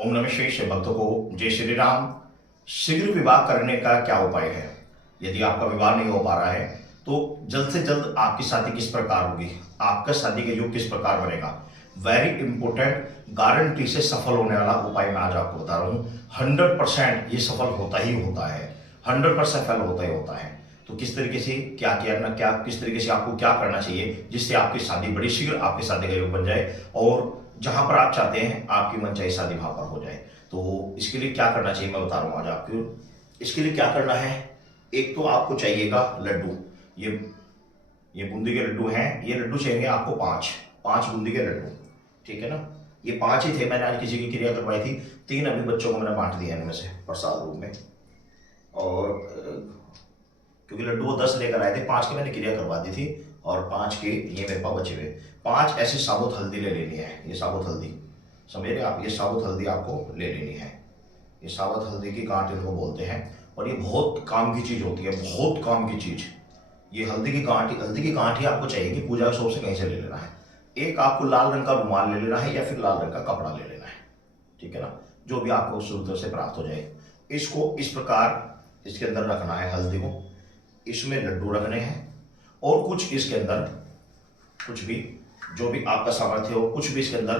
ओम नमः शिवाय। से भक्तों को जय श्री राम। शीघ्र विवाह करने का क्या उपाय है? यदि आपका विवाह नहीं हो पा रहा है तो जल्द से जल्द आपकी शादी किस प्रकार होगी, आपका शादी का योग किस प्रकार बनेगा, वेरी इंपॉर्टेंट, गारंटी से सफल होने वाला उपाय मैं आज आपको बता रहा हूँ। 100% ये सफल होता ही होता है, 100% सफल होता ही होता है। तो किस तरीके से क्या क्या किस तरीके से आपको क्या करना चाहिए जिससे आपकी शादी बड़ी शीघ्र आपकी शादी का योग बन जाए और जहां पर आप चाहते हैं आपकी मनचाही शादी वहां पर हो जाए। तो इसके लिए क्या करना चाहिए मैं बता रहा हूं आज आपको। इसके लिए क्या करना है, एक तो आपको चाहिएगा लड्डू। ये बूंदी के लड्डू हैं, ये लड्डू चाहिए आपको पांच बूंदी के लड्डू, ठीक है ना। ये 5 ही थे, मैंने आज किसी की क्रिया करवाई थी, 3 अभी बच्चों को मैंने बांट दिया इनमें से प्रसाद रूप में। और क्योंकि लड्डू वो 10 लेकर आए थे, 5 की मैंने क्रिया करवा दी थी और 5 के ये मेरे पास बचे हुए। 5 ऐसे साबुत हल्दी ले लेनी है। ये साबुत हल्दी समझ रहे आप, ये साबुत हल्दी आपको ले लेनी है। ये साबुत हल्दी की गांठ इनको बोलते हैं और ये बहुत काम की चीज होती है, बहुत काम की चीज। ये हल्दी की गांठ ही आपको चाहिए कि पूजा के शौक से कहीं से ले लेना है। एक आपको लाल रंग का रुमाल ले लेना है या फिर लाल रंग का कपड़ा ले लेना है, ठीक है ना, जो भी आपको शुद्ध से प्राप्त हो जाए। इसको इस प्रकार इसके अंदर रखना है हल्दी को, इसमें लड्डू रखने हैं और कुछ इसके अंदर कुछ भी जो भी आपका सामर्थ्य हो, कुछ भी इसके अंदर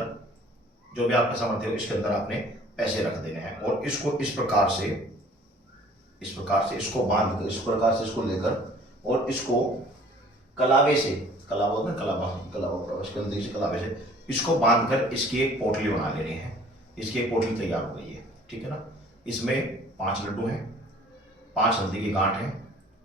जो भी आपका सामर्थ्य हो इसके अंदर आपने पैसे रख देने हैं और इसको इस प्रकार से इसको बांध कर, इस प्रकार से इसको लेकर और इसको कलावे से, कलावे से इसको बांधकर इसकी एक पोटली बना लेनी है। इसकी एक पोटली तैयार हो गई है, ठीक है ना। इसमें 5 लड्डू हैं, 5 हल्दी की गांठ हैं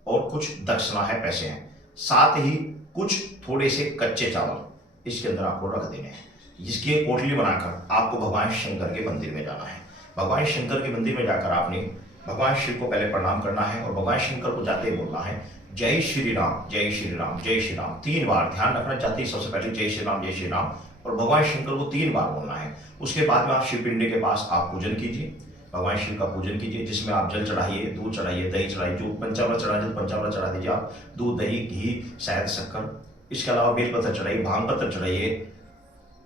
और कुछ दक्षिणा है, पैसे हैं, साथ ही कुछ थोड़े से कच्चे चावल इसके अंदर आपको रख देने हैं। इसकी एक पोटली बनाकर आपको भगवान शंकर के मंदिर में जाना है। भगवान शंकर के मंदिर में जाकर आपने भगवान शिव को पहले प्रणाम करना है और भगवान शंकर को जाते ही बोलना है जय श्री राम, जय श्री राम, जय श्री राम 3 बार। ध्यान रखना, जाते ही सबसे पहले जय श्री राम, जय श्री राम और भगवान शंकर को 3 बार बोलना है। उसके बाद में आप शिव पिंडी के पास आप पूजन कीजिए, भगवान शिव का पूजन कीजिए, जिसमें आप जल चढ़ाइए, दूध चढ़ाइए, दही चढ़ाइए, जो पंचामृत चढ़ाइए पंचामृत चढ़ा दीजिए आप, दूध, दही, घी, शहद, शक्कर। इसके अलावा बेलपत्र चढ़ाइए, भांग पत्र चढ़ाइए,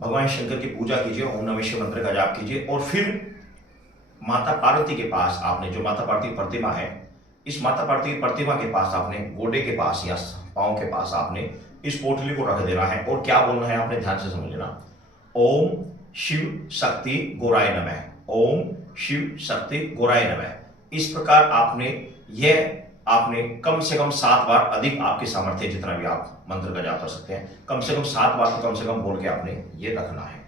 भगवान शंकर की पूजा कीजिए, ओम नमः शिवाय मंत्र का जाप कीजिए और फिर माता पार्वती के पास आपने, जो माता पार्वती प्रतिमा है, इस माता पार्वती की प्रतिमा के पास आपने गोडे के पास या पांव के पास आपने इस पोटली को रख देना है और क्या बोलना है आपने ध्यान से समझ लेना, ओम शिव शक्ति गोराय नमः, ओम शिव शक्ति गोराय नमः। इस प्रकार आपने कम से कम 7 बार, अधिक आपके सामर्थ्य जितना भी आप मंत्र का जाप कर सकते हैं, कम से कम 7 बार तो कम से कम बोल के आपने ये रखना है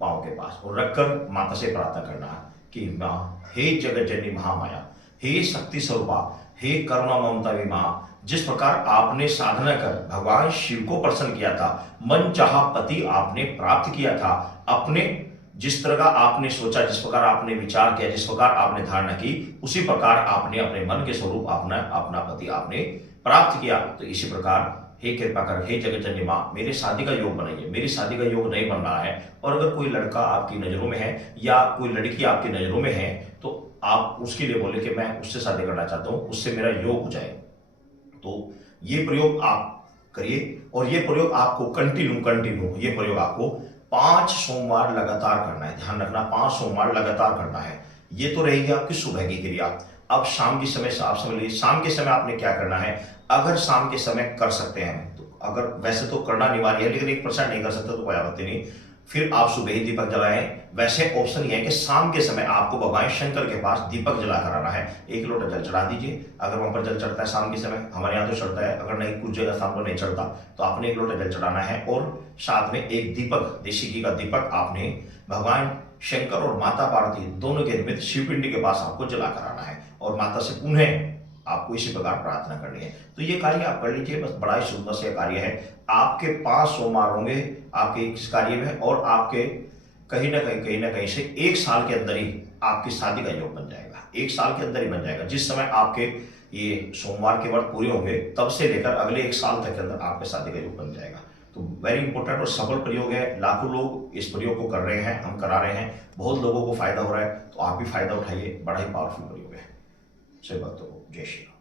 पांव के पास और रखकर माता से प्रार्थना करना है कि माँ, हे जगत जननी महामाया, हे शक्ति स्वरूपा, हे करुणा ममता विमा, जिस प्रकार आपने साधना कर भगवान शिव को प्रसन्न किया था, मन चाहा पति आपने प्राप्त किया था, अपने जिस तरह का आपने सोचा, जिस प्रकार आपने विचार किया, जिस प्रकार आपने धारणा की, उसी प्रकार आपने अपने मन के स्वरूप अपना पति आपने प्राप्त किया। तो इसी प्रकार हे कृपा कर, हे जगत जननी माँ, मेरे शादी का योग बनाइए। मेरी शादी का योग नहीं बन रहा है और अगर कोई लड़का आपकी नजरों में है या कोई लड़की आपकी नजरों में है तो आप उसके लिए बोले कि मैं उससे शादी करना चाहता हूं, उससे मेरा योग हो जाए। तो ये प्रयोग आप करिए और ये प्रयोग आपको कंटिन्यू ये प्रयोग आपको 5 सोमवार लगातार करना है। ध्यान रखना, 5 सोमवार लगातार करना है। ये तो रहेगी आपकी सुबह की क्रिया। अब शाम के समय आप समझ लीजिए, शाम के समय आपने क्या करना है, अगर शाम के समय कर सकते हैं तो, अगर वैसे तो करना अनिवार्य है लेकिन 1% नहीं कर सकते तो कोई आपत्ति नहीं, फिर आप सुबह ही दीपक जलाएं। वैसे ऑप्शन ये है कि शाम के समय आपको भगवान शंकर के पास दीपक जला कर आना है, 1 लोटा जल चढ़ा दीजिए। अगर वहां पर जल चढ़ता है शाम के समय, हमारे यहाँ तो चढ़ता है, अगर नहीं कुछ जगह शाम को नहीं चढ़ता तो आपने 1 लोटा जल चढ़ाना है और साथ में एक दीपक, देसी घी का दीपक आपने भगवान शंकर और माता पार्वती दोनों के निमित्त शिवपिंडी के पास आपको जला कर आना है और माता से पुनः आपको इसी प्रकार प्रार्थना करनी है। तो ये कार्य आप कर लीजिए, बस बड़ा ही सुंदर से कार्य है। आपके 5 सोमवार होंगे आपके इस कार्य में और आपके कहीं ना कहीं से 1 साल के अंदर ही आपकी शादी का योग बन जाएगा। 1 साल के अंदर ही बन जाएगा। जिस समय आपके ये सोमवार के व्रत पूरे होंगे तब से लेकर अगले 1 साल तक के अंदर आपके शादी का योग बन जाएगा। तो वेरी इंपॉर्टेंट और सफल प्रयोग है। लाखों लोग इस प्रयोग को कर रहे हैं, हम करा रहे हैं, बहुत लोगों को फायदा हो रहा है। तो आप भी फायदा उठाइए, बड़ा ही पावरफुल प्रयोग है। सभी भक्तों को जय श्री राम।